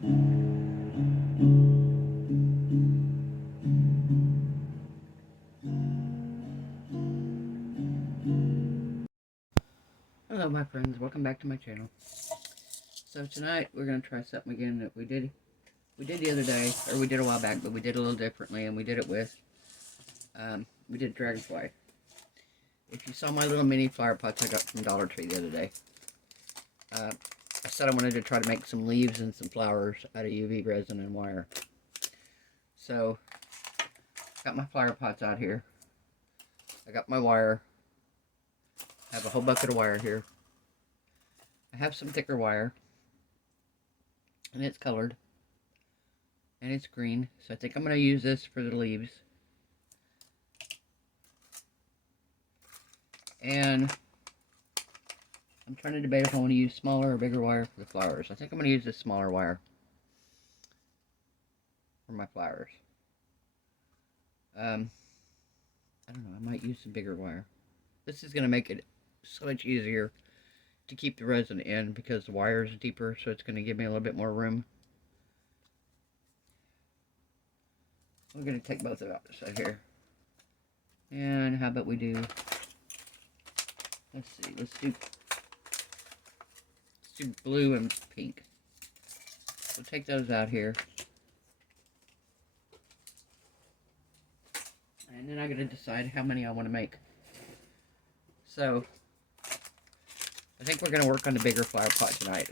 Hello my friends, welcome back to my channel. So tonight we're going to try something again that we did the other day, or we did a while back, but we did a little differently, and we did it with, we did dragonfly. If you saw my little mini flower pots I got from Dollar Tree the other day, I said I wanted to try to make some leaves and some flowers out of UV resin and wire. So, got my flower pots out here. I got my wire. I have a whole bucket of wire here. I have some thicker wire, and it's colored, and it's green, so I think I'm going to use this for the leaves. And I'm trying to debate if I want to use smaller or bigger wire for the flowers. I think I'm going to use this smaller wire for my flowers. I don't know, I might use some bigger wire. This is going to make it so much easier to keep the resin in because the wire is deeper, so it's going to give me a little bit more room. We're going to take both of those out here. And how about we do, let's see, let's do blue and pink. So take those out here. And then I gotta decide how many I want to make. So, I think we're gonna work on the bigger flower pot tonight.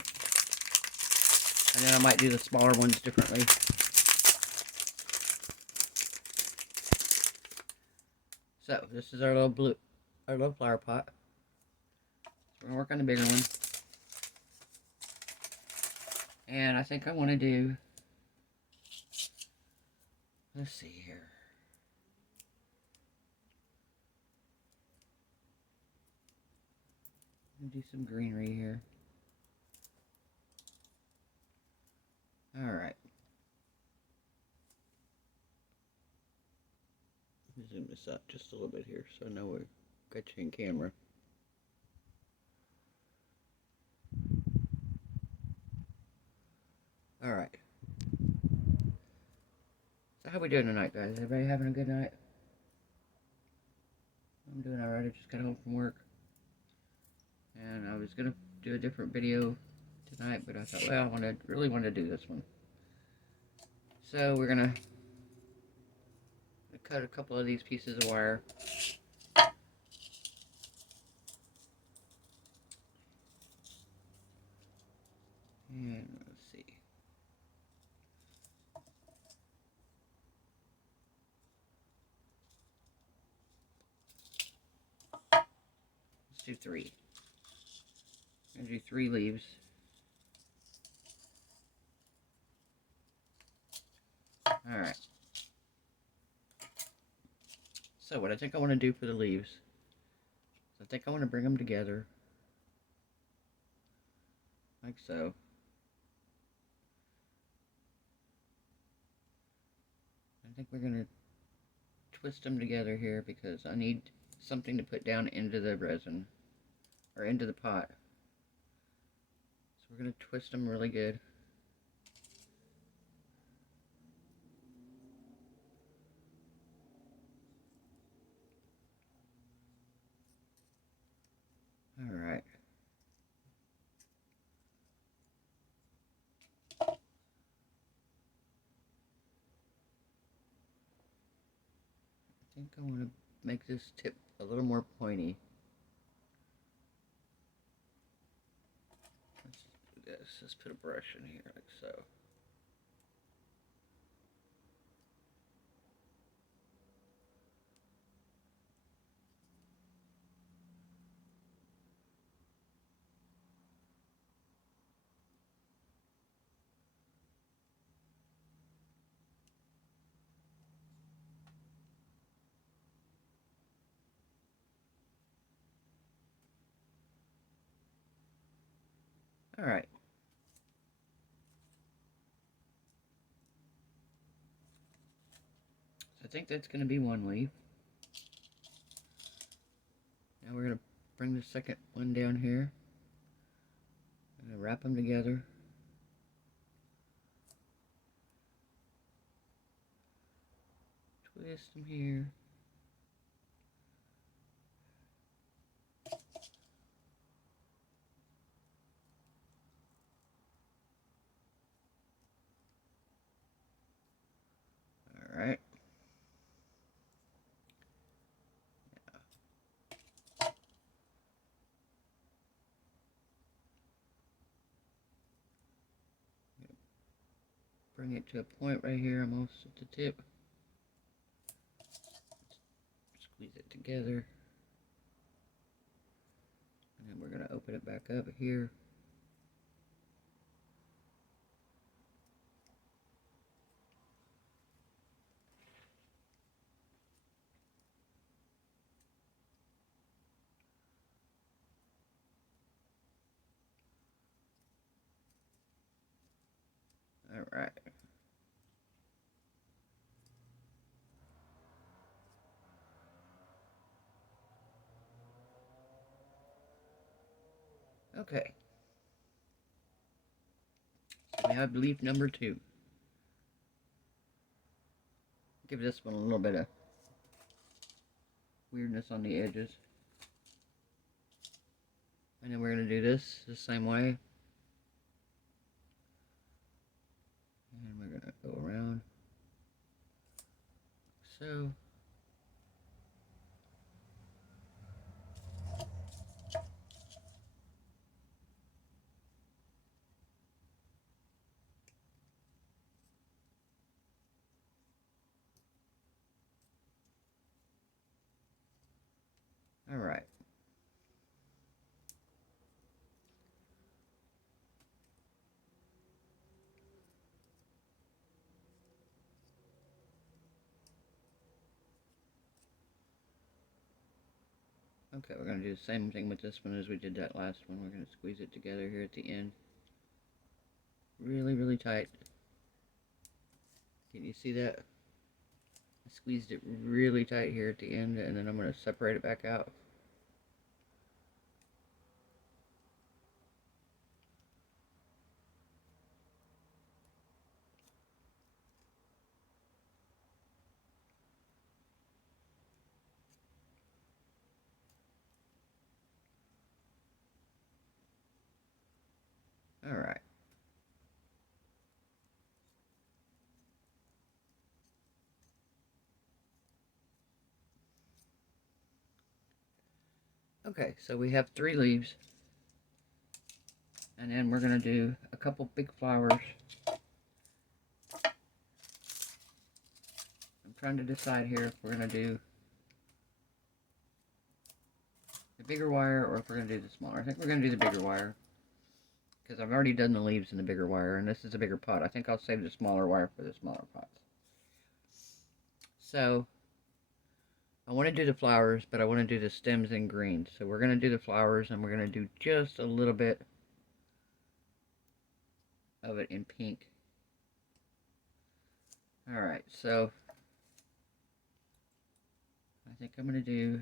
And then I might do the smaller ones differently. So, this is our little flower pot. So we're gonna work on the bigger one. And I think I want to do, let's see here. I'm gonna do some greenery here. Alright. Let me zoom this up just a little bit here so I know we've got you in camera. Alright. So how we doing tonight, guys? Everybody having a good night? I'm doing alright. I just got home from work. And I was going to do a different video tonight, but I thought, well, I really want to do this one. So we're going to cut a couple of these pieces of wire. And let's see. Let's do 3. I'm going to do 3 leaves. Alright. So what I think I want to do for the leaves, I think I want to bring them together. Like so. I think we're going to twist them together here because I need something to put down into the resin, or into the pot. So we're going to twist them really good. Alright. I think I want to make this tip a little more pointy. Let's do this. Let's put a brush in here like so. Alright. So I think that's going to be one leaf. Now we're going to bring the second one down here. I'm going to wrap them together. twist them here. All right. Bring it to a point right here, almost at the tip. Squeeze it together. And then we're going to open it back up here. All right. Okay. So we have leaf number 2. Give this one a little bit of weirdness on the edges. And then we're going to do this the same way. And we're going to go around. So. All right. Okay, we're going to do the same thing with this one as we did that last one. We're going to squeeze it together here at the end. Really, really tight. Can you see that? I squeezed it really tight here at the end, and then I'm going to separate it back out. All right. Okay, so we have 3 leaves. And then we're going to do a couple big flowers. I'm trying to decide here if we're going to do the bigger wire or if we're going to do the smaller. I think we're going to do the bigger wire, because I've already done the leaves in the bigger wire, and this is a bigger pot. I think I'll save the smaller wire for the smaller pots. So, I want to do the flowers, but I want to do the stems in green. So we're going to do the flowers, and we're going to do just a little bit of it in pink. Alright, so I think I'm going to do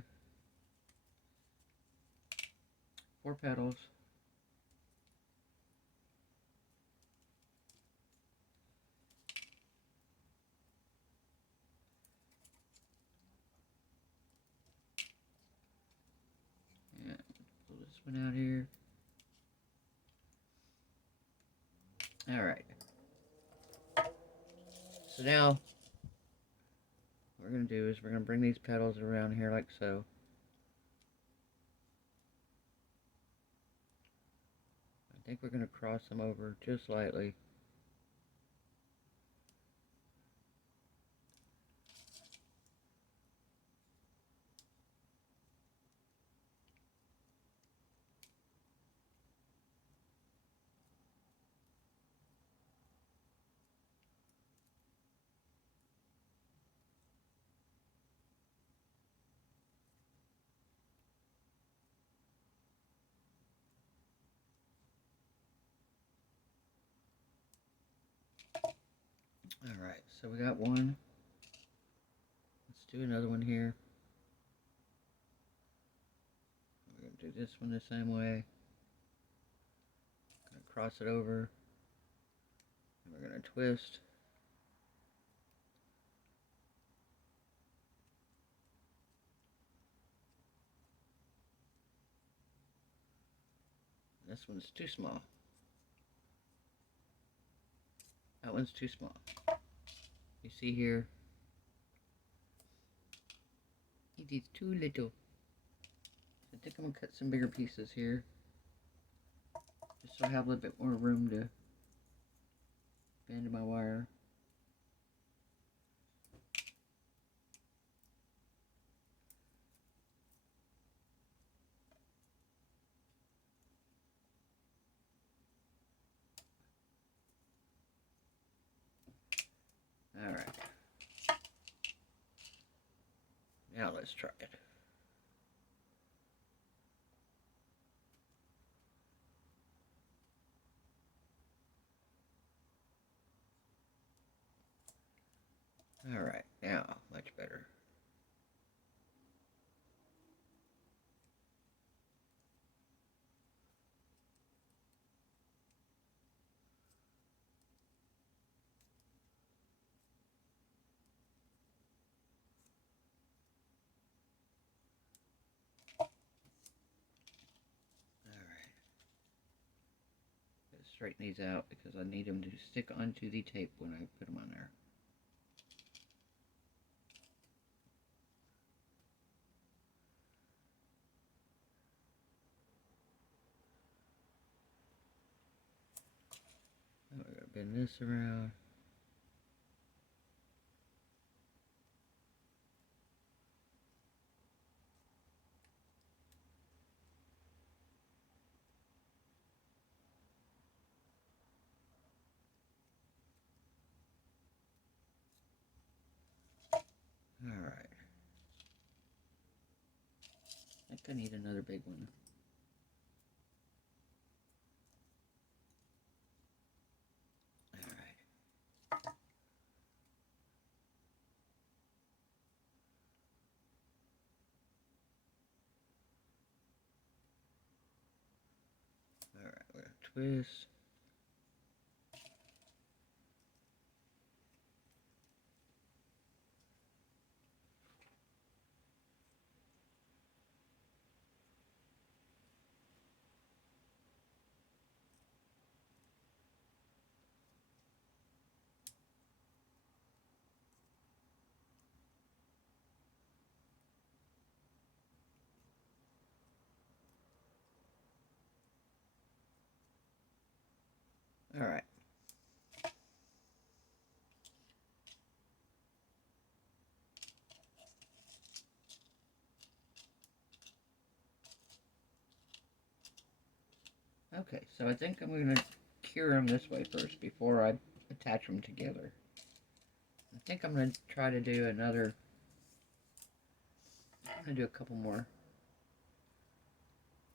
4 petals. And pull this one out here. Alright. So now, what we're going to do is we're going to bring these petals around here like so. I think we're going to cross them over just lightly. Alright, so we got one. Let's do another one here. We're going to do this one the same way. Going to cross it over. And we're going to twist. This one's too small. That one's too small. You see here? It is too little. I think I'm going to cut some bigger pieces here. Just so I have a little bit more room to bend my wire. Alright. Now let's try it. Alright, now much better. Straighten these out because I need them to stick onto the tape when I put them on there. Now we're going to bend this around. Alright. I think I need another big one. Alright, we're going to twist. Alright. Okay, so I think I'm going to cure them this way first before I attach them together. I think I'm going to try to do another. I'm going to do a couple more.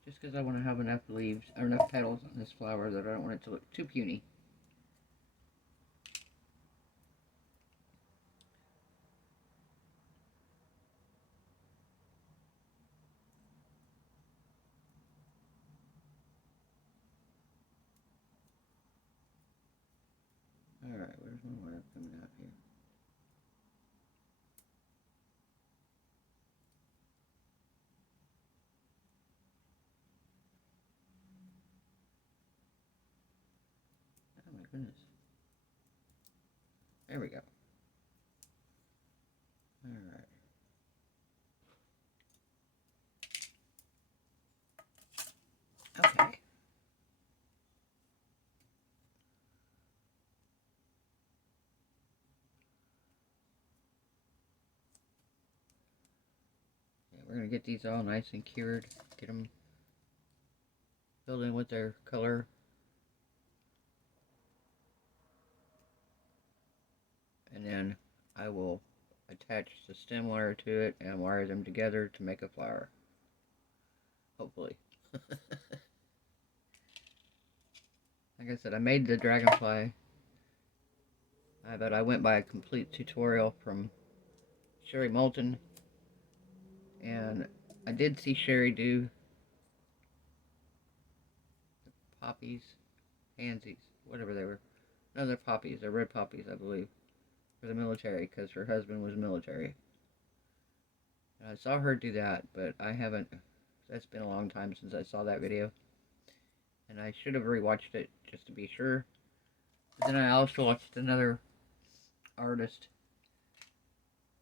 Just because I want to have enough leaves, or enough petals on this flower that I don't want it to look too puny. Alright, where's my wire coming out here? Oh my goodness. There we go. Alright. Okay. Yeah, we're going to get these all nice and cured. Get them filled in with their color. And then I will attach the stem wire to it and wire them together to make a flower. Hopefully. Like I said, I made the dragonfly, but I went by a complete tutorial from Sherry Moulton, and I did see Sherry do the poppies, pansies, whatever they were. No, they're poppies. They're red poppies, I believe, for the military, because her husband was military. And I saw her do that, but I haven't. That's been a long time since I saw that video. And I should have rewatched it just to be sure. But then I also watched another artist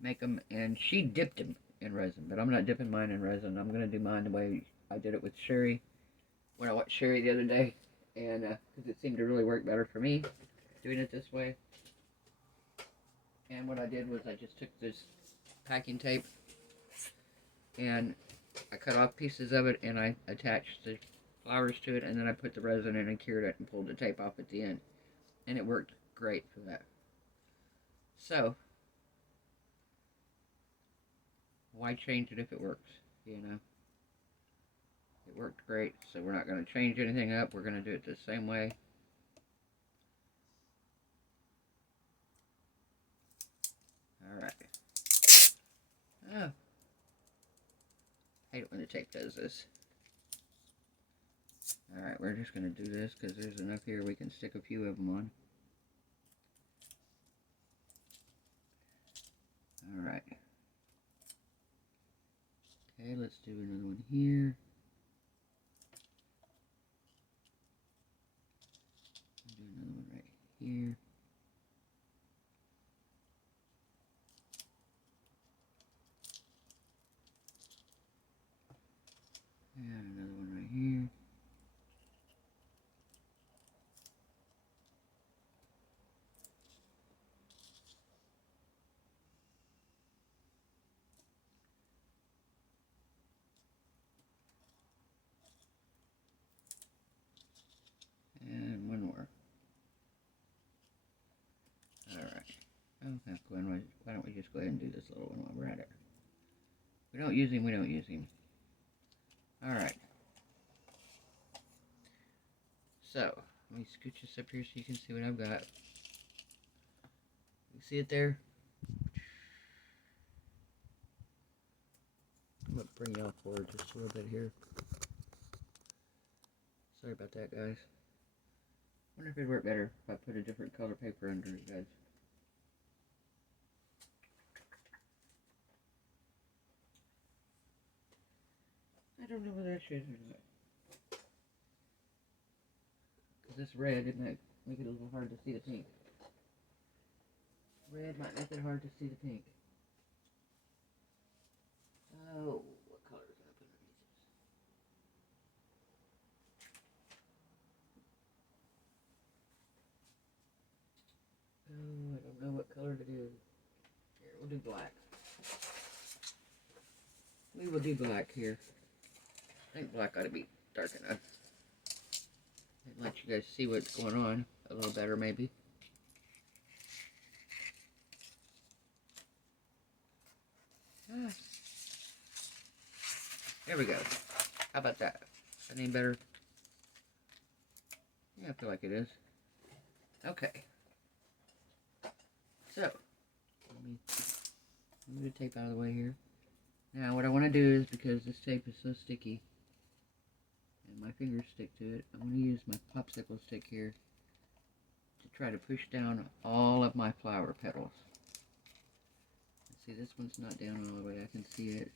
make them, and she dipped them in resin. But I'm not dipping mine in resin. I'm going to do mine the way I did it with Sherry when I watched Sherry the other day. And because it seemed to really work better for me doing it this way. And what I did was I just took this packing tape and I cut off pieces of it and I attached the flowers to it, and then I put the resin in and cured it and pulled the tape off at the end. And it worked great for that. So, why change it if it works, you know? It worked great, so we're not going to change anything up. We're going to do it the same way. Alright. Oh. I hate it when the tape does this. Alright, we're just going to do this because there's enough here we can stick a few of them on. Alright. Okay, let's do another one here. Do another one right here. And another one right here. And one more. Alright. Okay, why don't we just go ahead and do this little one while we're at it. We don't use him, we don't use him. Alright. So, let me scooch this up here so you can see what I've got. You see it there? I'm going to bring y'all forward just a little bit here. Sorry about that, guys. I wonder if it'd work better if I put a different color paper under it, guys. I don't know whether I should or not. Because this red, it might make it a little hard to see the pink. Red might make it hard to see the pink. Oh, what color is that underneath this? Oh, I don't know what color to do. Here, we'll do black. We will do black here. I think black ought to be dark enough. And let you guys see what's going on a little better, maybe. Ah. There we go. How about that? Any better? Yeah, I feel like it is. Okay. So, let me move the tape out of the way here. Now, what I want to do is, because this tape is so sticky, and my fingers stick to it, I'm going to use my popsicle stick here to try to push down all of my flower petals. See, this one's not down all the way. I can see it.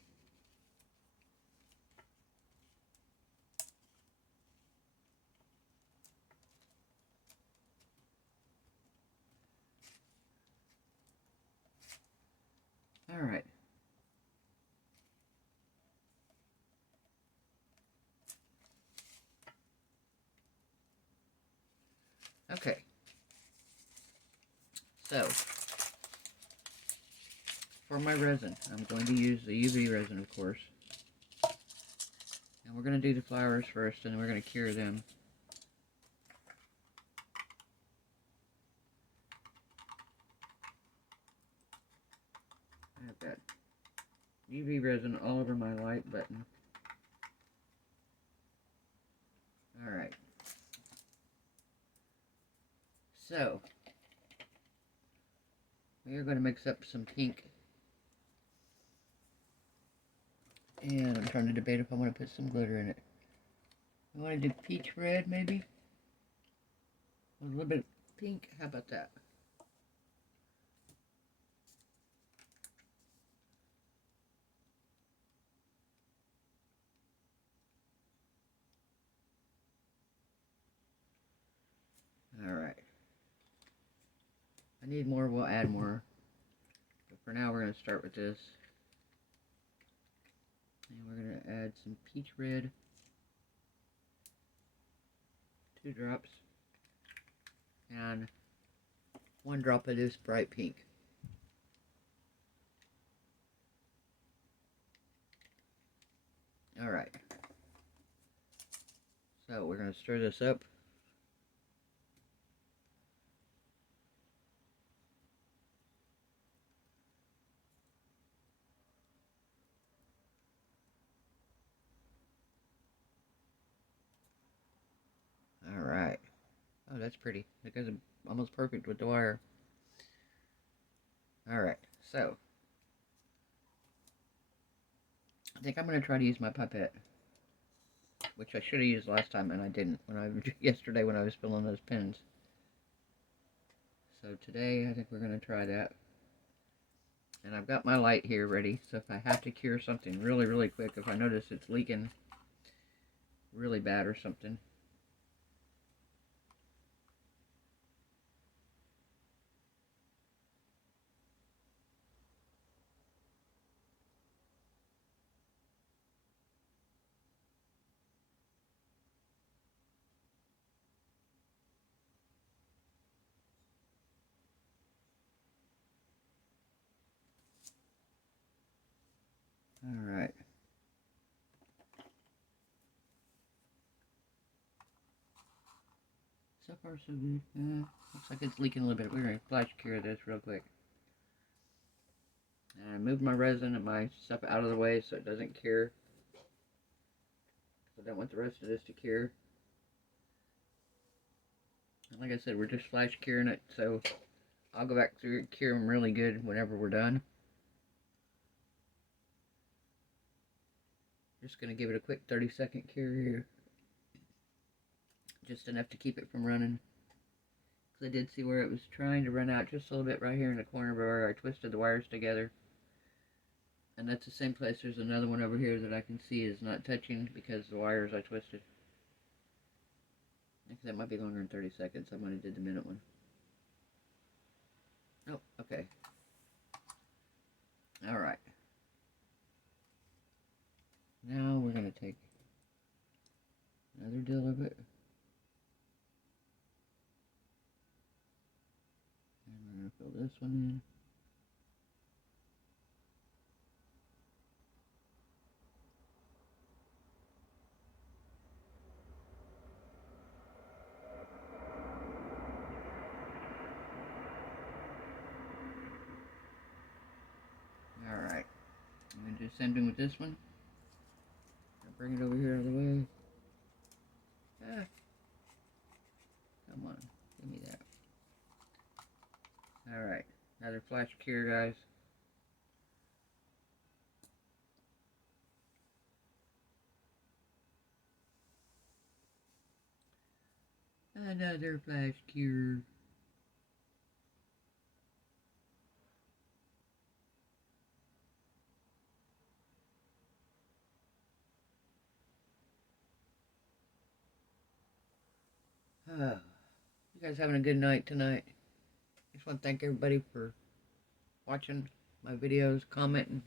Alright. Okay. So, for my resin, I'm going to use the UV resin, of course. And we're going to do the flowers first, and then we're going to cure them. I've got UV resin all over my light button. Alright. So, we are going to mix up some pink. And I'm trying to debate if I want to put some glitter in it. I want to do peach red, maybe? A little bit of pink. How about that? need more, we'll add more. But for now, we're going to start with this. And we're going to add some peach red. 2 drops. And 1 drop of this bright pink. Alright. So we're going to stir this up. Alright. Oh, that's pretty. That goes almost perfect with the wire. Alright, so I think I'm going to try to use my pipette, which I should have used last time and I didn't yesterday when I was filling those pins. So today I think we're going to try that. And I've got my light here ready, so if I have to cure something really, really quick, if I notice it's leaking really bad or something. Alright. So far so good. Looks like it's leaking a little bit. We're going to flash cure this real quick. And I moved my resin and my stuff out of the way so it doesn't cure. I don't want the rest of this to cure. And like I said, we're just flash curing it, so I'll go back through and cure them really good whenever we're done. Just going to give it a quick 30-second cure here. Just enough to keep it from running. Because I did see where it was trying to run out just a little bit right here in the corner where I twisted the wires together. And that's the same place. There's another one over here that I can see is not touching because the wires I twisted. Actually, that might be longer than 30 seconds. I might have did the minute one. Oh, okay. Alright. Now we're going to take another dill of it. And we're going to fill this one in. Alright. I'm going to do the same thing with this one. I'll bring it over here out of the way. Ah. Come on. Give me that. Alright. Another flash cure, guys. Another flash cure. You guys having a good night tonight? Just want to thank everybody for watching my videos, commenting.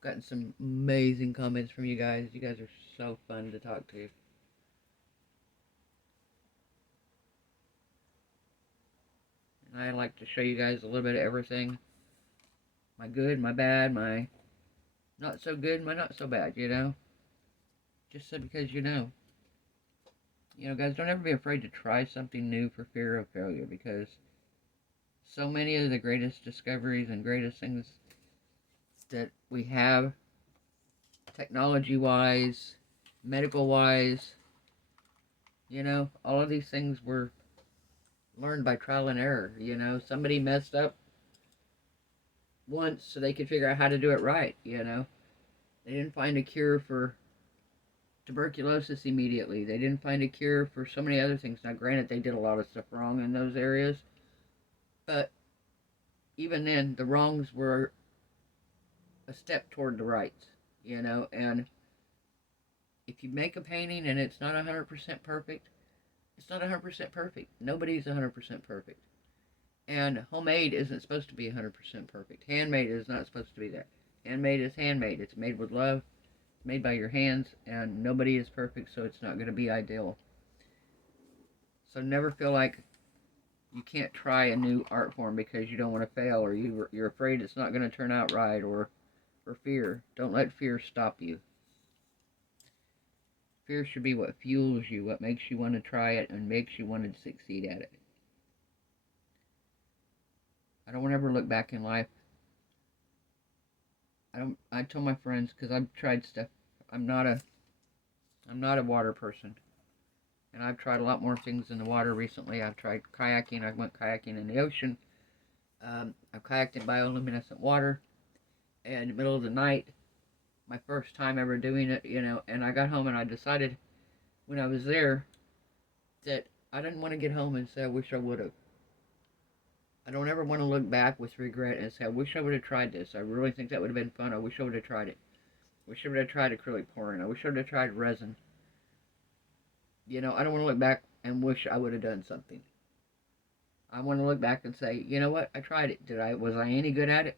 Gotten some amazing comments from you guys. You guys are so fun to talk to. And I like to show you guys a little bit of everything. My good, my bad, my not so good, my not so bad, you know? Just so because you know. You know, guys, don't ever be afraid to try something new for fear of failure, because so many of the greatest discoveries and greatest things that we have, technology-wise, medical-wise, you know, all of these things were learned by trial and error, you know. Somebody messed up once so they could figure out how to do it right, you know. They didn't find a cure for tuberculosis immediately. They didn't find a cure for so many other things. Now, granted, they did a lot of stuff wrong in those areas, but even then, the wrongs were a step toward the rights, you know. And if you make a painting and it's not 100% perfect, it's not 100% perfect. Nobody's 100% perfect. And homemade isn't supposed to be 100% perfect. Handmade is not supposed to be that. Handmade is handmade. It's made with love, made by your hands, and nobody is perfect, so it's not going to be ideal. So never feel like you can't try a new art form because you don't want to fail, or you're afraid it's not going to turn out right, or fear. Don't let fear stop you. Fear should be what fuels you, what makes you want to try it and makes you want to succeed at it. I don't want to ever look back in life. I tell my friends, because I've tried stuff. I'm not a water person, and I've tried a lot more things in the water recently. I've tried kayaking. I went kayaking in the ocean. I've kayaked in bioluminescent water, and in the middle of the night, my first time ever doing it, and I got home and I decided when I was there that I didn't want to get home and say I wish I would have. I don't ever want to look back with regret and say I wish I would have tried this. I really think that would have been fun. I wish I would have tried it. I wish I would have tried acrylic pouring. I wish I would have tried resin. I don't want to look back and wish I would have done something. I want to look back and say, you know what? I tried it. Was I any good at it?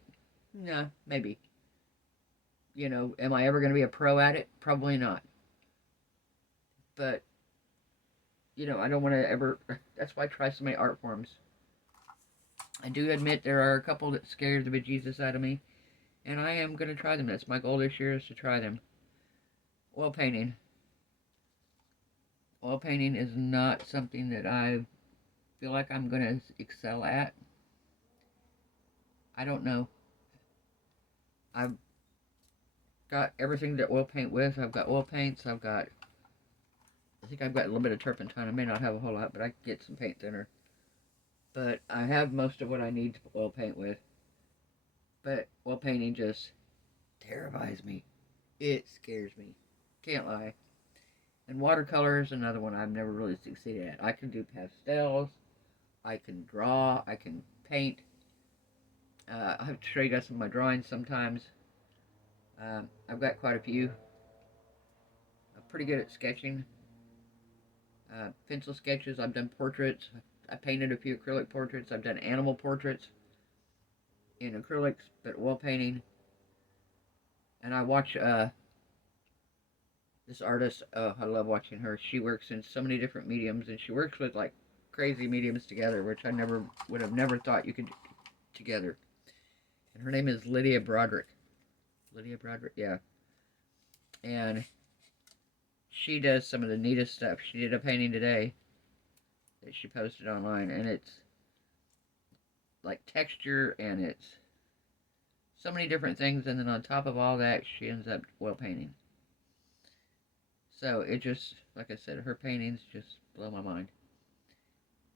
Nah, maybe. Am I ever going to be a pro at it? Probably not. But, I don't want to ever. That's why I try so many art forms. I do admit there are a couple that scare the bejesus out of me, and I am going to try them. That's my goal this year, is to try them. Oil painting. Oil painting is not something that I feel like I'm going to excel at. I don't know. I've got everything to oil paint with. I've got oil paints. I think I've got a little bit of turpentine. I may not have a whole lot, but I can get some paint thinner. But I have most of what I need to oil paint with. But oil painting just terrifies me. It scares me. Can't lie. And watercolor is another one I've never really succeeded at. I can do pastels. I can draw. I can paint. I have to show you guys some of my drawings sometimes. I've got quite a few. I'm pretty good at sketching. Pencil sketches. I've done portraits. I painted a few acrylic portraits. I've done animal portraits in acrylics, but oil painting. And I watch this artist. I love watching her. She works in so many different mediums, and she works with like crazy mediums together, which I would have never thought you could do together. And her name is Lydia Broderick. Lydia Broderick, yeah. And she does some of the neatest stuff. She did a painting today that she posted online, and it's like texture, and it's so many different things, and then on top of all that, she ends up oil painting. So it just, like I said, her paintings just blow my mind.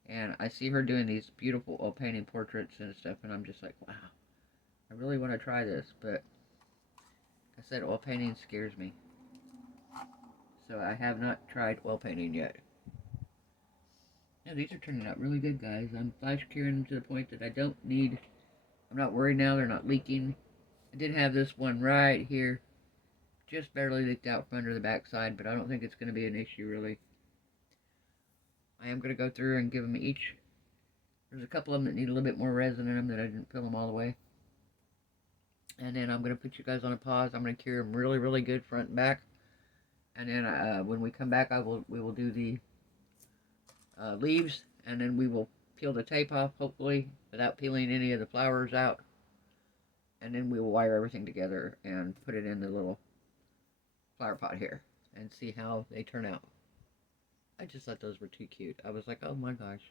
And I see her doing these beautiful oil painting portraits and stuff, and I'm just like, wow, I really want to try this, but like I said, oil painting scares me. So I have not tried oil painting yet. Yeah, these are turning out really good, guys. I'm flash curing them to the point that I'm not worried now, they're not leaking. I did have this one right here, just barely leaked out from under the backside, but I don't think it's going to be an issue, really. I am going to go through and give them each. There's a couple of them that need a little bit more resin in them that I didn't fill them all the way. And then I'm going to put you guys on a pause. I'm going to cure them really, really good front and back. And then when we come back, we will do the leaves, and then we will peel the tape off, hopefully, without peeling any of the flowers out. And then we will wire everything together and put it in the little flower pot here and see how they turn out. I just thought those were too cute. I was like, oh my gosh.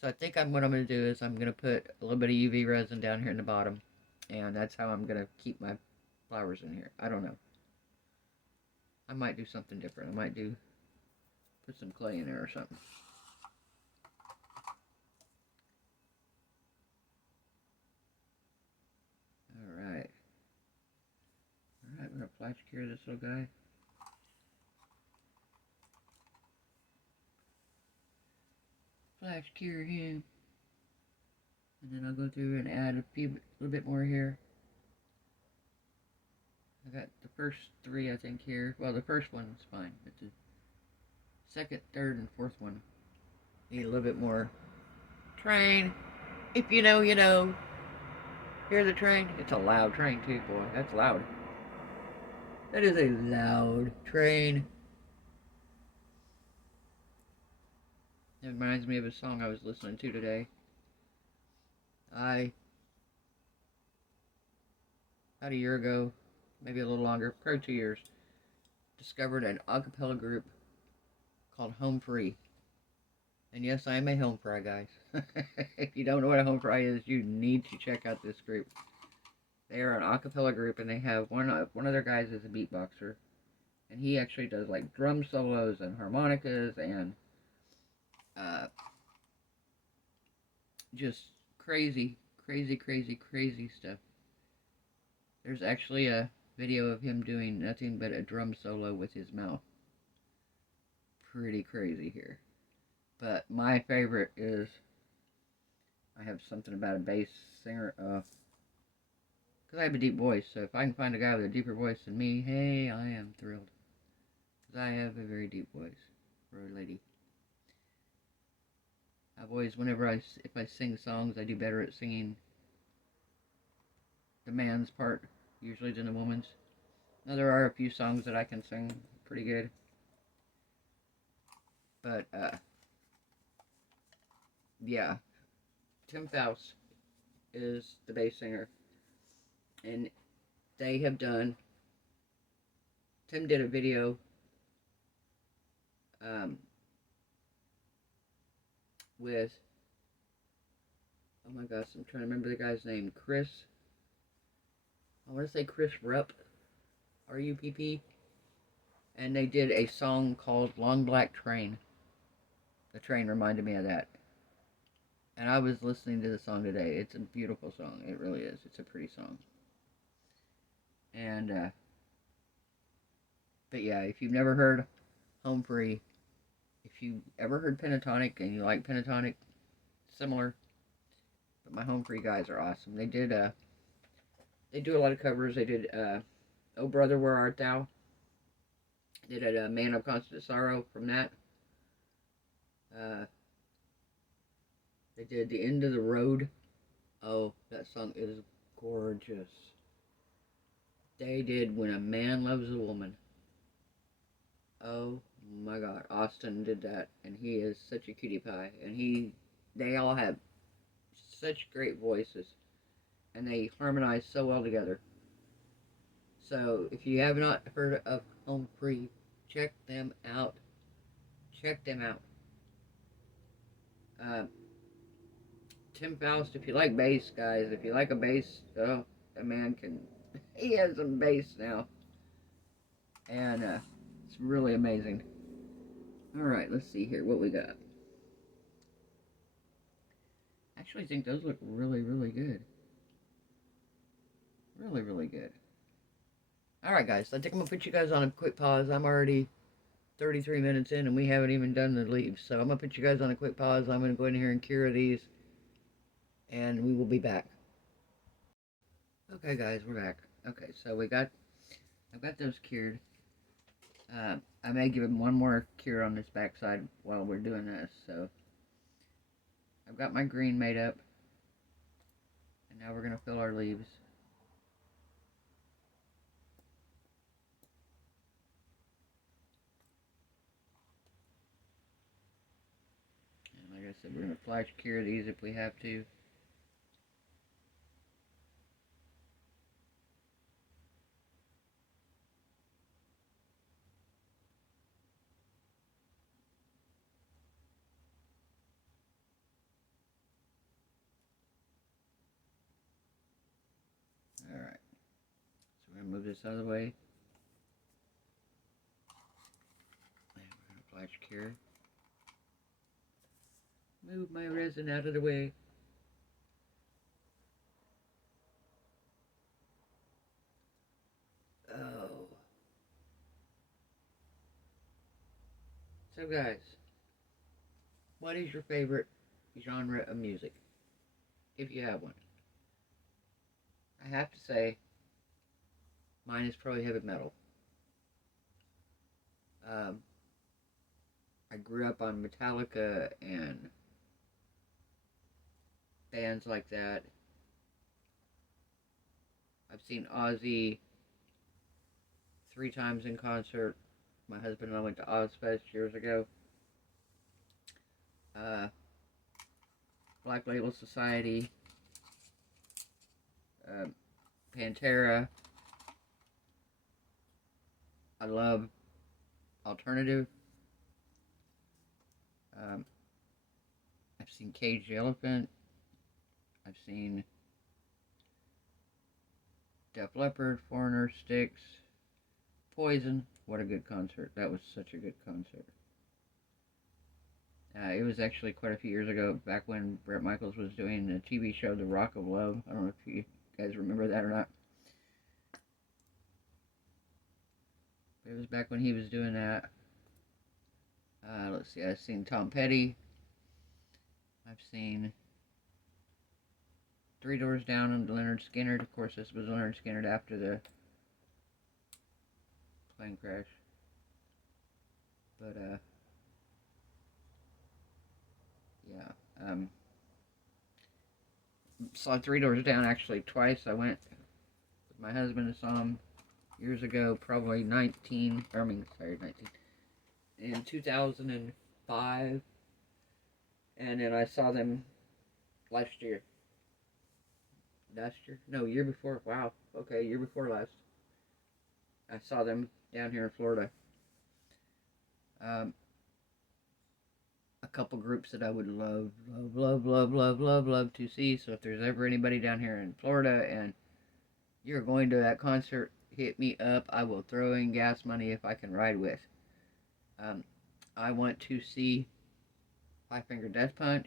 So I think what I'm going to do is I'm going to put a little bit of UV resin down here in the bottom, and that's how I'm going to keep my flowers in here. I don't know. I might do something different. I might put some clay in there or something. Alright. Alright, we're going to flash cure this little guy. Flash cure him. And then I'll go through and add a little bit more here. I got the first three, I think, here. Well, the first one's fine, but the second, third, and fourth one need a little bit more train. If you know, you know. Hear the train? It's a loud train too, boy. That's loud. That is a loud train. It reminds me of a song I was listening to today. I, about a year ago, maybe a little longer, probably 2 years, discovered an a cappella group called Home Free. And yes, I am a home fry, guys. If you don't know what a home fry is, you need to check out this group. They are an a cappella group, and they have one of their guys is a beatboxer, and he actually does like drum solos and harmonicas and uh, just crazy, crazy, crazy, crazy stuff. There's actually a video of him doing nothing but a drum solo with his mouth. Pretty crazy here. But my favorite is, I have something about a bass singer, because I have a deep voice, so if I can find a guy with a deeper voice than me, hey, I am thrilled. Because I have a very deep voice for a lady. I've always, if I sing songs, I do better at singing the man's part, usually, than the woman's. Now, there are a few songs that I can sing pretty good. But, yeah. Tim Faust is the bass singer. And they have done, Tim did a video with, oh my gosh, I'm trying to remember the guy's name, I want to say Chris Rupp, R-U-P-P, and they did a song called Long Black Train. The train reminded me of that. And I was listening to the song today. It's a beautiful song. It really is. It's a pretty song. And, but yeah, if you've never heard Home Free, if you ever heard Pentatonic and you like Pentatonic, similar, but my Home Free guys are awesome. They do a lot of covers. They did, Oh Brother, Where Art Thou? They did a Man of Constant Sorrow from that. They did The End of the Road. Oh, that song is gorgeous. They did When a Man Loves a Woman. Oh my god, Austin did that, and he is such a cutie pie, and they all have such great voices, and they harmonize so well together. So, if you have not heard of Home Free, check them out. Check them out. Tim Faust, if you like bass, guys, if you like a bass, oh, that man he has some bass now. And, it's really amazing. Alright, let's see here what we got. I actually think those look really, really good. Really, really good. Alright, guys, I think I'm going to put you guys on a quick pause. I'm already 33 minutes in, and we haven't even done the leaves. So I'm going to put you guys on a quick pause. I'm going to go in here and cure these, and we will be back. Okay, guys, we're back. Okay, so I've got those cured. I may give them one more cure on this backside while we're doing this. So I've got my green made up, and now we're going to fill our leaves. And like I said, we're going to flash cure these if we have to. Alright, so we're going to move this out of the way. And we're going to flash cure. Move my resin out of the way. Oh. So guys, what is your favorite genre of music? If you have one. I have to say, mine is probably heavy metal. I grew up on Metallica and bands like that. I've seen Ozzy 3 times in concert. My husband and I went to Ozfest years ago. Uh, Black Label Society, uh, Pantera. I love alternative. Um, I've seen Cage the Elephant. I've seen Def Leppard, Foreigner, Styx, Poison. What a good concert. That was such a good concert. It was actually quite a few years ago, back when Bret Michaels was doing the TV show The Rock of Love. I don't know if you guys remember that or not. But it was back when he was doing that. Let's see, I've seen Tom Petty. I've seen Three Doors Down and Leonard Skinner. Of course, this was Leonard Skinner after the plane crash. But, yeah. Saw Three Doors Down actually twice. I went with my husband and saw him years ago, probably 19, in 2005. And then I saw them last year. Last year? No, year before. Wow. Okay, year before last. I saw them down here in Florida. A couple groups that I would love to see. So if there's ever anybody down here in Florida and you're going to that concert, hit me up. I will throw in gas money if I can ride with. I want to see Five Finger Death Punch.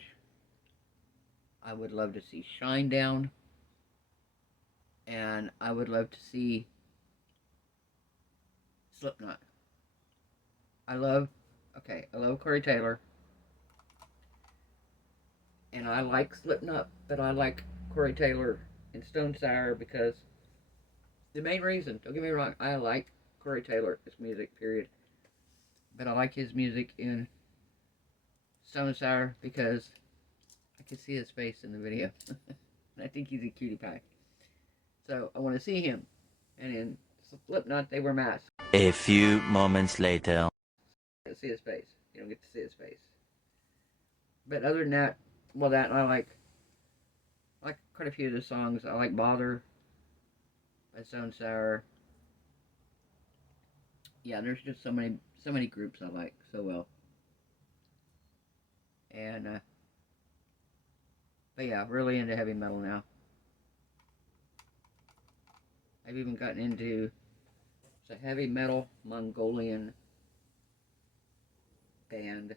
I would love to see Shinedown. And I would love to see Slipknot. I love Corey Taylor. And I like Slipknot, but I like Corey Taylor and Stone Sour because the main reason, don't get me wrong, I like Corey Taylor's music, period. But I like his music in Stone Sour because I can see his face in the video. And I think he's a cutie pie. So I want to see him. And in Slipknot, they wear masks. A few moments later. You don't see his face. You don't get to see his face. But other than that, well, that I like quite a few of the songs. I like Bother by Stone Sour. Yeah, there's just so many groups I like so well. And but yeah, really into heavy metal now. I've even gotten into a heavy metal Mongolian band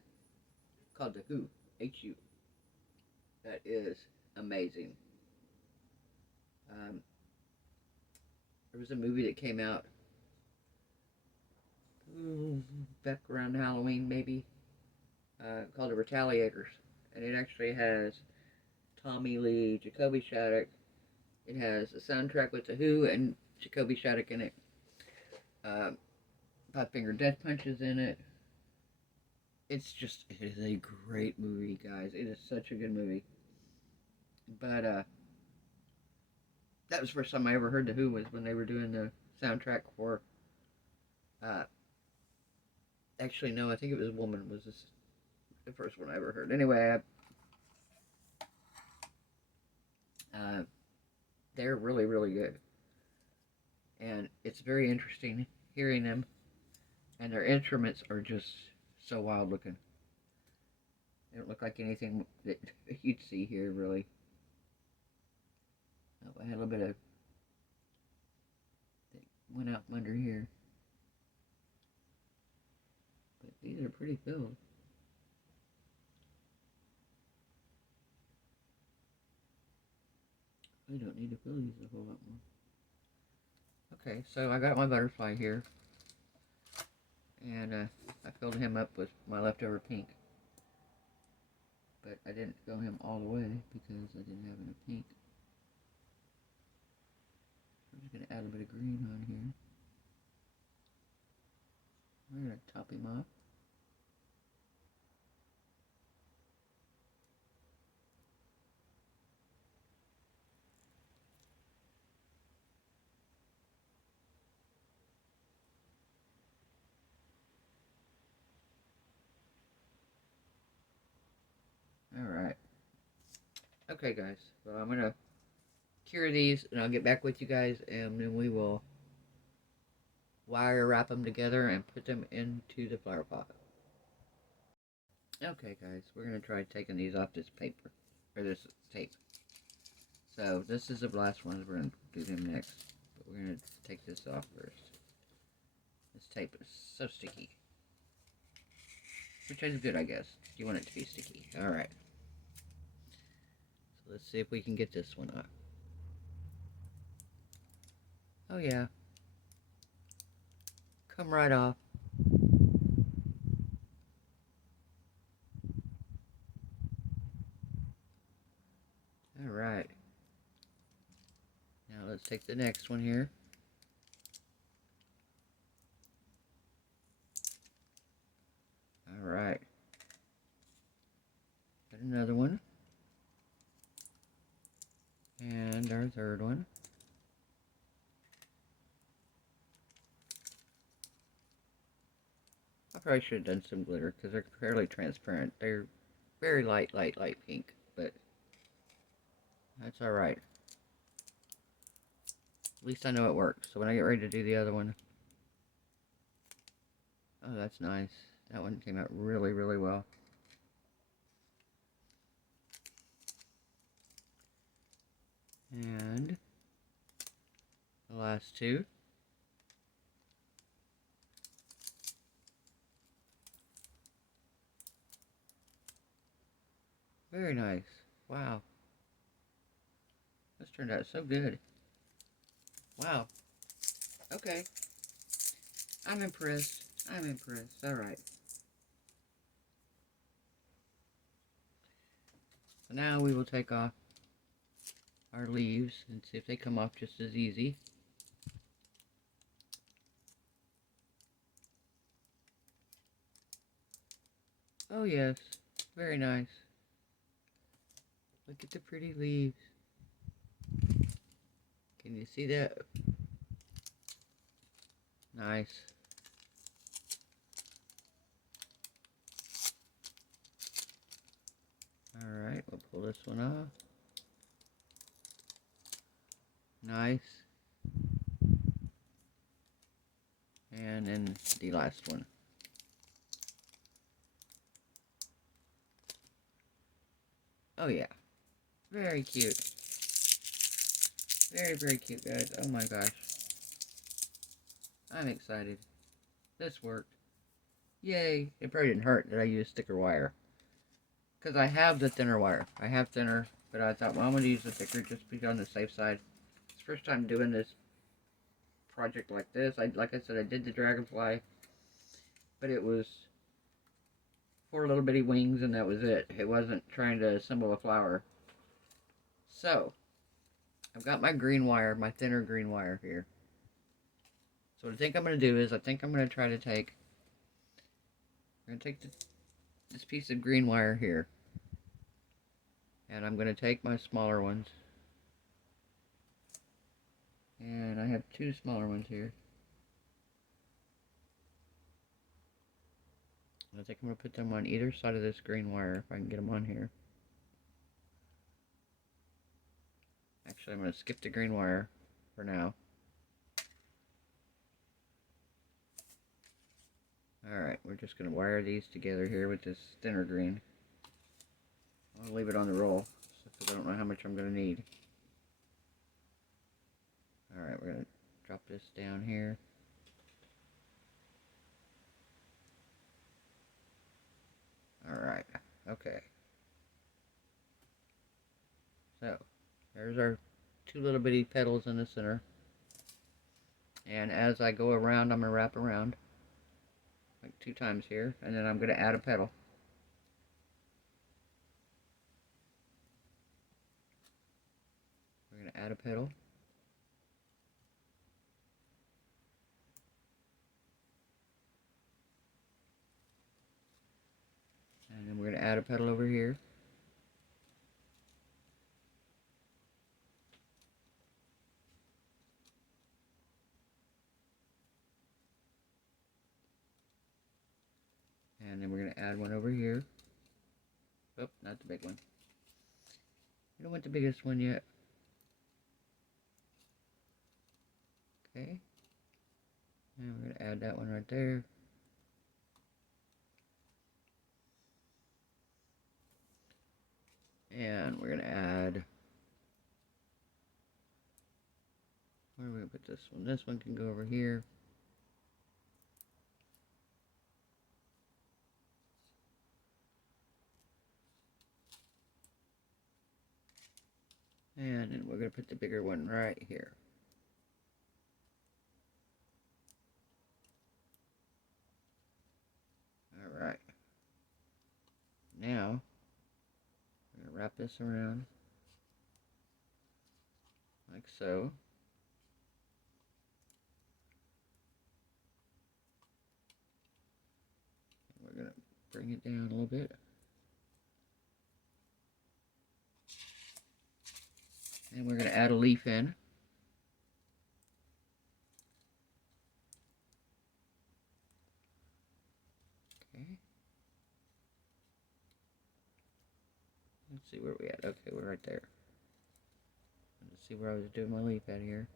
called the Who, H-U. That is amazing. There was a movie that came out back around Halloween, maybe, called The Retaliators. And it actually has Tommy Lee, Jacoby Shaddix. It has a soundtrack with the Who and Jacoby Shaddix in it. Five Finger Death Punch is in it. It is a great movie, guys. It is such a good movie. But, that was the first time I ever heard the Who was when they were doing the soundtrack for, actually, no, I think it was Woman was the first one I ever heard. Anyway, they're really, really good. And it's very interesting hearing them. And their instruments are just so wild looking. They don't look like anything that you'd see here, really. Oh, I had a little bit of... That went out from under here. But these are pretty filled. I don't need to fill these a whole lot more. Okay, so I got my butterfly here. And I filled him up with my leftover pink. But I didn't fill him all the way because I didn't have enough pink. I'm just going to add a bit of green on here. We're going to top him off. Okay, guys. Well, I'm gonna cure these, and I'll get back with you guys, and then we will wire wrap them together and put them into the flower pot. Okay, guys, we're gonna try taking these off this paper, or this tape. So this is the last ones. We're gonna do them next, but we're gonna take this off first. This tape is so sticky, which is good, I guess. You want it to be sticky. All right. So let's see if we can get this one off. Oh yeah, come right off. All right. Now let's take the next one here. All right. Got another one. And our third one. I probably should have done some glitter because they're fairly transparent. They're very light pink, but that's alright. At least I know it works. So when I get ready to do the other one. Oh, that's nice. That one came out really, really well. And the last two. Very nice. Wow. This turned out so good. Wow. Okay. I'm impressed. I'm impressed. Alright. So now we will take off our leaves and see if they come off just as easy. Oh yes. Very nice. Look at the pretty leaves. Can you see that? Nice. Alright, we'll pull this one off. Nice. And then the last one. Oh yeah. Very cute. Very, very cute, guys. Oh my gosh. I'm excited. This worked. Yay. It probably didn't hurt that I used thicker wire. Because I have the thinner wire. I have thinner, but I thought, well, I'm going to use the thicker just to be on the safe side. It's the first time doing this project like this. Like I said, I did the dragonfly, but it was 4 little bitty wings and that was it. It wasn't trying to assemble a flower. So, I've got my green wire, my thinner green wire here. So what I think I'm going to do is, I think I'm going to try to take, I'm going to take this piece of green wire here. And I'm going to take my smaller ones. And I have 2 smaller ones here. I think I'm going to put them on either side of this green wire if I can get them on here. Actually, I'm going to skip the green wire for now. Alright, we're just going to wire these together here with this thinner green. I'll leave it on the roll because I don't know how much I'm going to need. Alright, we're going to drop this down here. Alright, okay. So, there's our 2 little bitty petals in the center. And as I go around, I'm going to wrap around. Like 2 times here. And then I'm going to add a petal. We're going to add a petal. And then we're going to add a petal over here. And then we're going to add one over here. Oh, not the big one. don't want the biggest one yet. Okay. And we're going to add that one right there. And we're going to add, where are we going to put this one? This one can go over here. And then we're going to put the bigger one right here. Alright. Now, we're going to wrap this around like so. And we're going to bring it down a little bit. And we're going to add a leaf in. Okay. Let's see where we at. Okay, we're right there. Let's see where I was doing my leaf at here.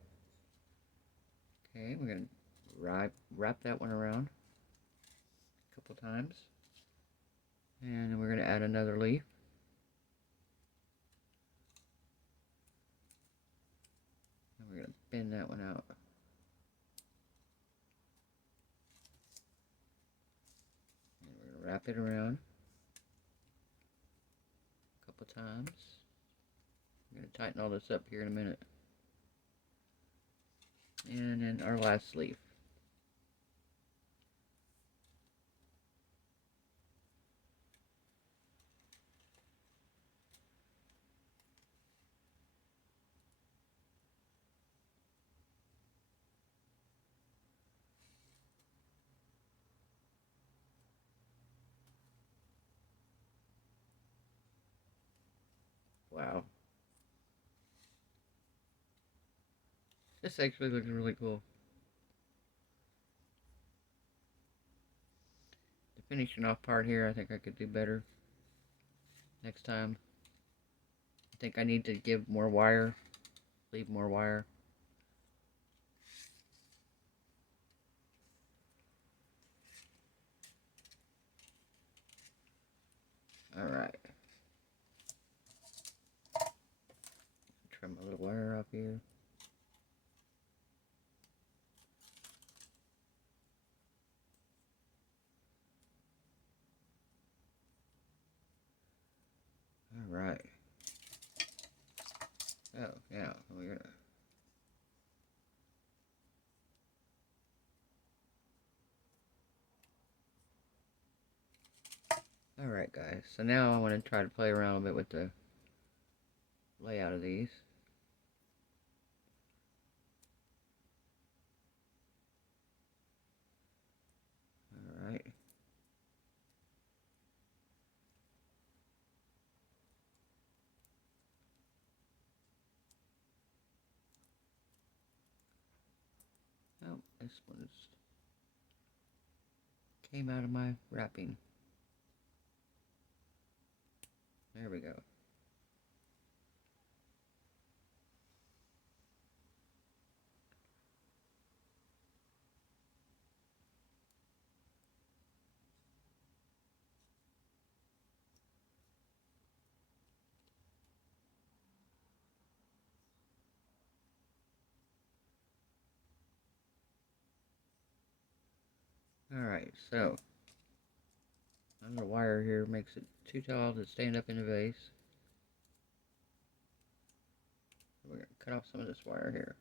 Okay, we're going to wrap that one around a couple times. And then we're going to add another leaf. And we're going to bend that one out. And we're going to wrap it around a couple times. I'm going to tighten all this up here in a minute. And then our last leaf. Wow. This actually looks really cool. The finishing off part here, I think I could do better next time. I think I need to give more wire, leave more wire. Alright. Trim a little wire up here. Alright. Oh, yeah, we're gonna... Alright guys, so now I want to try to play around a bit with the layout of these. Alright. Oh, this one's came out of my wrapping. There we go. Alright, so the wire here makes it too tall to stand up in the vase. We're going to cut off some of this wire here.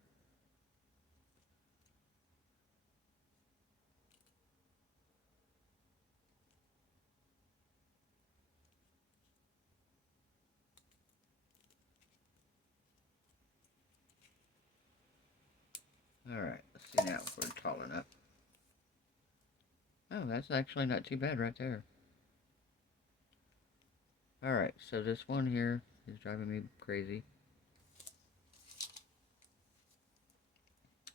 Alright, let's see now if we're tall enough. Oh, that's actually not too bad right there. Alright, so this one here is driving me crazy.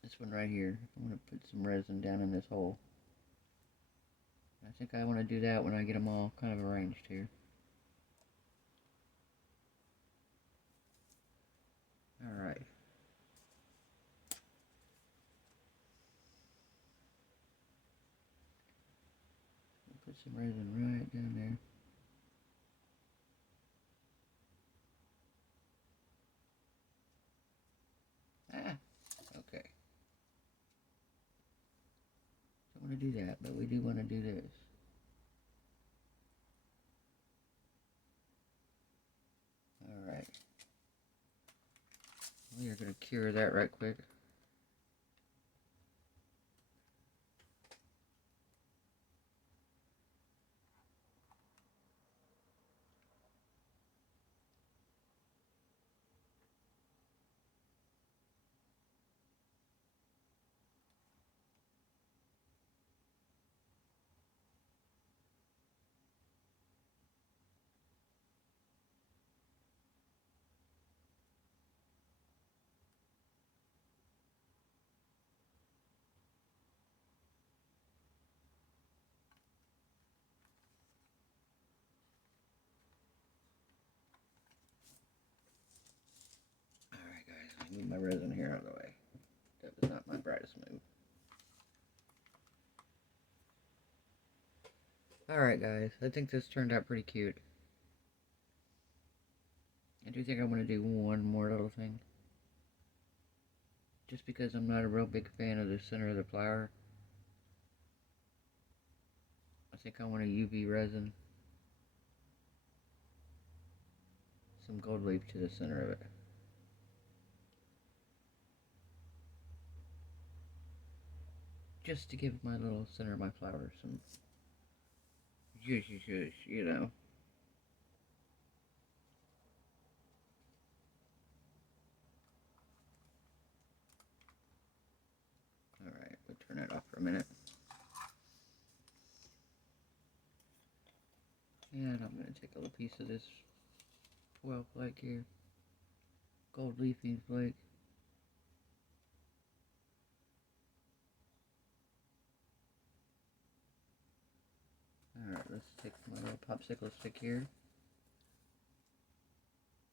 This one right here, I want to put some resin down in this hole. I think I want to do that when I get them all kind of arranged here. Put some resin right down there. Ah, okay. Don't want to do that, but we do want to do this. Alright. We are going to cure that right quick. Alright guys, I need my resin here out of the way. That was not my brightest move. Alright guys, I think this turned out pretty cute. I do think I'm going to do one more little thing. Just because I'm not a real big fan of the center of the flower. I think I want a UV resin. Some gold leaf to the center of it. Just to give my little center of my flower some juicy juice, you know. Alright, we'll turn it off for a minute. And I'm going to take a little piece of this foil flake here. Gold leafing flake. Alright, let's take my little popsicle stick here.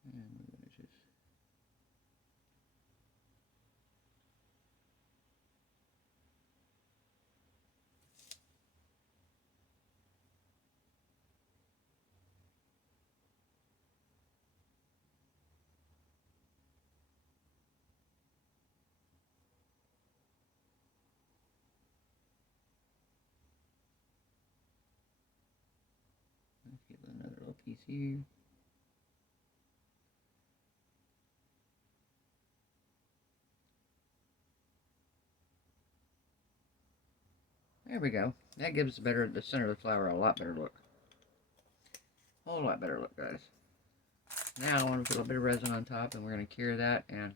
And we're going to just... Let's get another little piece here. There we go. That gives the center of the flower a lot better look. A whole lot better look, guys. Now I want to put a little bit of resin on top, and we're going to cure that, and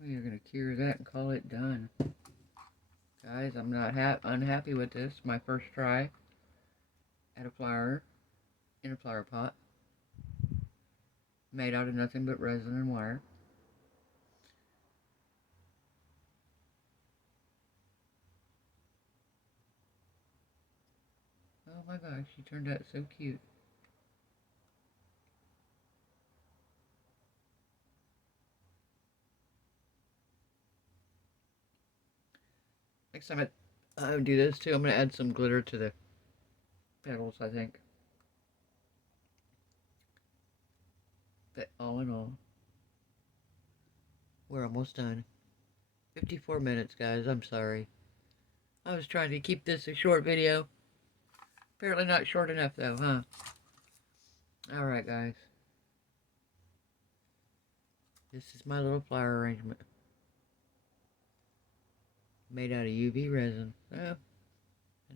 we are going to cure that and call it done. Guys, I'm not unhappy with this. My first try at a flower in a flower pot. Made out of nothing but resin and wire. Oh my gosh, she turned out so cute. Next time I do this too, I'm going to add some glitter to the petals, I think. But all in all, we're almost done. 54 minutes, guys. I'm sorry. I was trying to keep this a short video. Apparently not short enough, though, huh? Alright, guys. This is my little flower arrangement. Made out of UV resin. Oh, and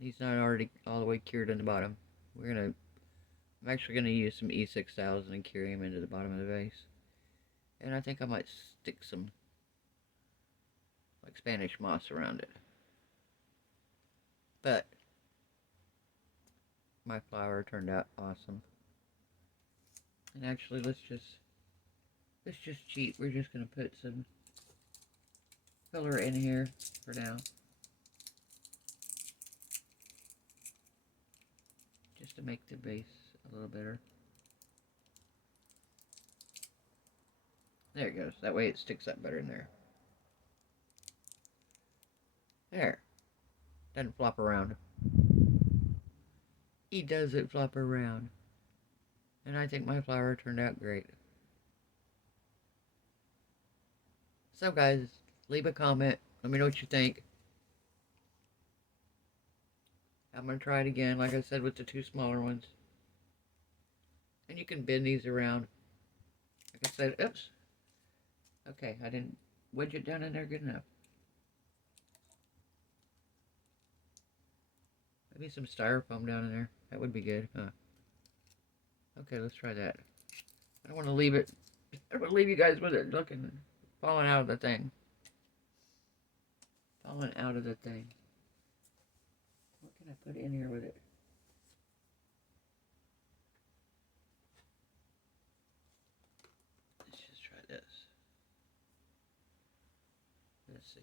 he's not already all the way cured in the bottom. I'm actually gonna use some E6000 and cure him into the bottom of the vase. And I think I might stick some like Spanish moss around it. But my flower turned out awesome. And actually, let's just cheat. We're just gonna put some filler in here for now. Just to make the base a little better. There it goes. That way it sticks up better in there. There. Doesn't flop around. He doesn't flop around. And I think my flower turned out great. So guys, leave a comment. Let me know what you think. I'm going to try it again, like I said, with the two smaller ones. And you can bend these around. Like I said, oops. Okay, I didn't wedge it down in there good enough. Maybe some styrofoam down in there. That would be good, huh? Okay, let's try that. I don't want to leave it. I don't want to leave you guys with it looking, falling out of the thing. Falling out of the thing. What can I put in here with it? Let's just try this. Let's see.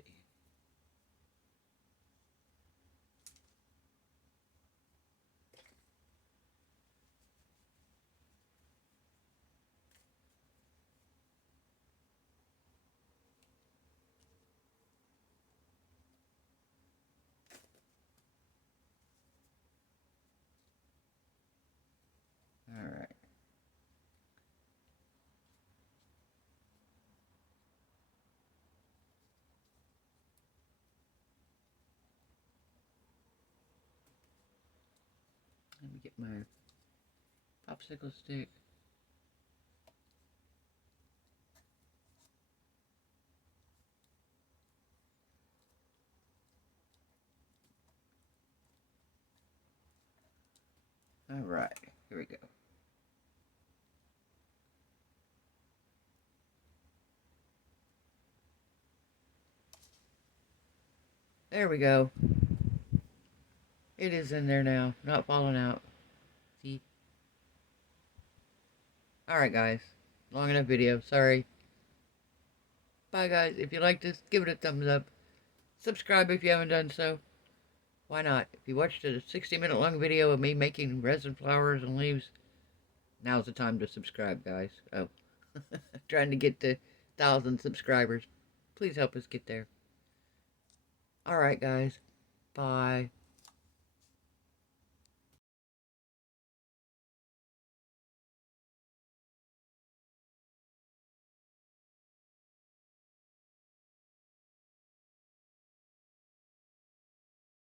All right. Let me get my popsicle stick. All right, here we go. There we go. It is in there now, not falling out. See? Alright guys, long enough video, sorry. Bye guys, if you like this, give it a thumbs up. Subscribe if you haven't done so. Why not? If you watched a 60-minute long video of me making resin flowers and leaves, now's the time to subscribe, guys. Oh, trying to get to 1,000 subscribers. Please help us get there. Alright guys, bye.